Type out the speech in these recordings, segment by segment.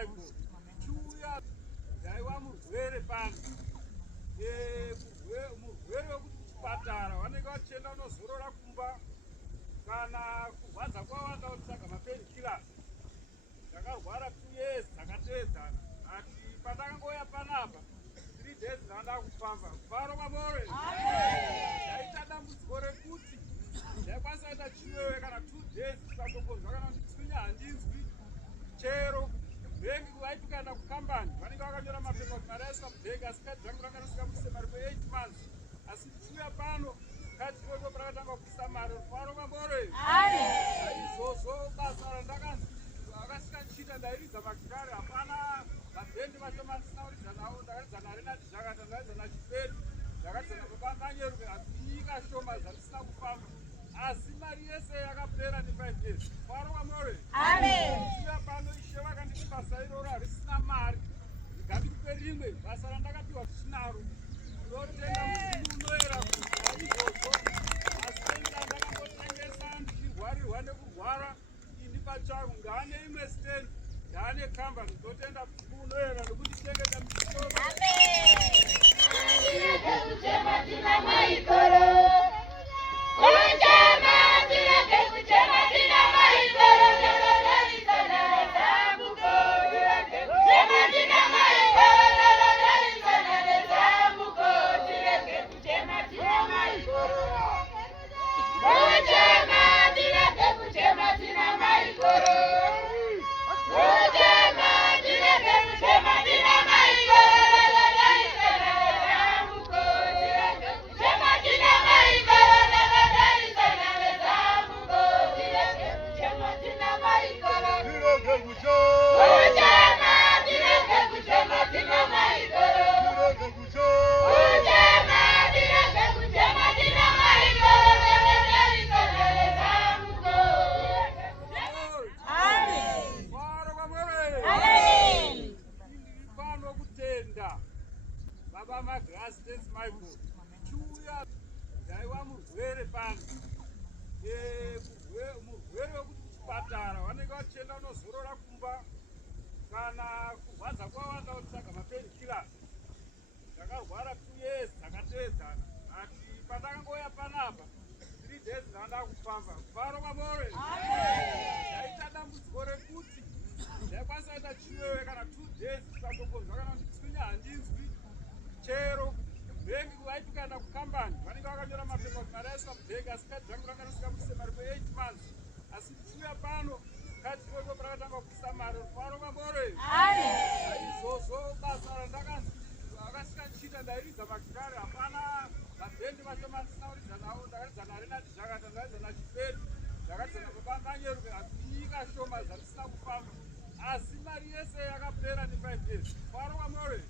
Michael. Chuya yaiwa murwere pano. Murwere wekuchipatara vanenge vachienda unozorora kumba kana kurwadza kwawanda kutsvaga mapainkillers. Ndakarwara 2 years dzakateedzana. Ati pandakangouya panapa 3 days ndanda kufamba. Faro mamore. Ndaita dambudziko rekuti ndaikwanisa kuita chiwewe kana 2 days tikatombonzwa kana nditsunya handinzwi. Chero bhengi kuvaiti kuenda kukambani vanenge vakanyora mapepa kuti mari aiswa bhengi asi kadhi rangu ranga risingabudise mari kwe8 months. Asi ndichiuya pano kadhi iro ndo parakatanga kubudisa mari. Faro mamore. Izvozvo basa randakanzi akasika ndichiita ndairidza magirari hapana mabhendi mashoma ndisina kuridza nawo. Ndakaridza narenati zvakata ndakaridza nachipeti ndakaridza napabanganyerume hadziika shoma zvandisina kufamba asi mari yese yakapera ne5 years. Faro mamore. Uya pano ishe vakanditi basa iroro harisina mari ngandikupe rimwe basa randakapiwa zvichinaro ndinotenda muzimu unoera kuti izvozvo asi tenga ndakambotengesa ndichirwarirwa nekurwara ini pachangu ndaane imwe stand ndaane kambani ndotenda muzimu unoera nekutichengeta muchitora. Baba magrasi tense Michael. Chuya yaiwa murwere pano. Murwere wekuchipatara vanenge vachienda unozorora kumba kana kurwadza kwawanda kutsvaga mapainkillers. Ndakarwara 2 years dzakateedzana. Ati pandakangouya panapa 3 days ndanda kufamba. Faro mamore. Ndaita dambudziko rekuti ndaikwanisa kuita chiwewe kana 2 days tikatombonzwa kana nditsunya handinzwi. Chero bhengi kuvaiti kuenda kukambani vanenge vakanyora mapepa kuti mari aiswa bhengi asi kadhi rangu ranga risingabudise mari kwe8 months. Asi ndichiuya pano kadhi iro ndo parakatanga kubudisa mari. Faro mamore. Izvozvo basa randakanzi akasika ndichiita ndairidza magirari hapana mabhendi mashoma ndisina kuridza nawo. Ndakaridza narenati zvakata ndakaridza nachipeti ndakaridza napabanganyerume hadziika shoma zvandisina kufamba asi mari yese yakapera ne5 years. Faro mamore.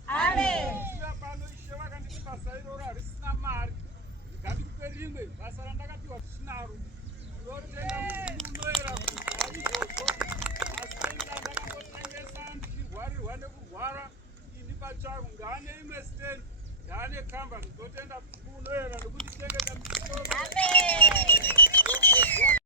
Uya pano ishe vakanditi basa iroro harisina mari ngandikupe rimwe basa randakapiwa zvichinaro ndinotenda muzimu unoera kuti izvozvo asi tenga ndakambotengesa ndichirwarirwa nekurwara ini pachangu ndaane imwe stand ndaane kambani ndotenda muzimu unoera nekutichengeta muchitora.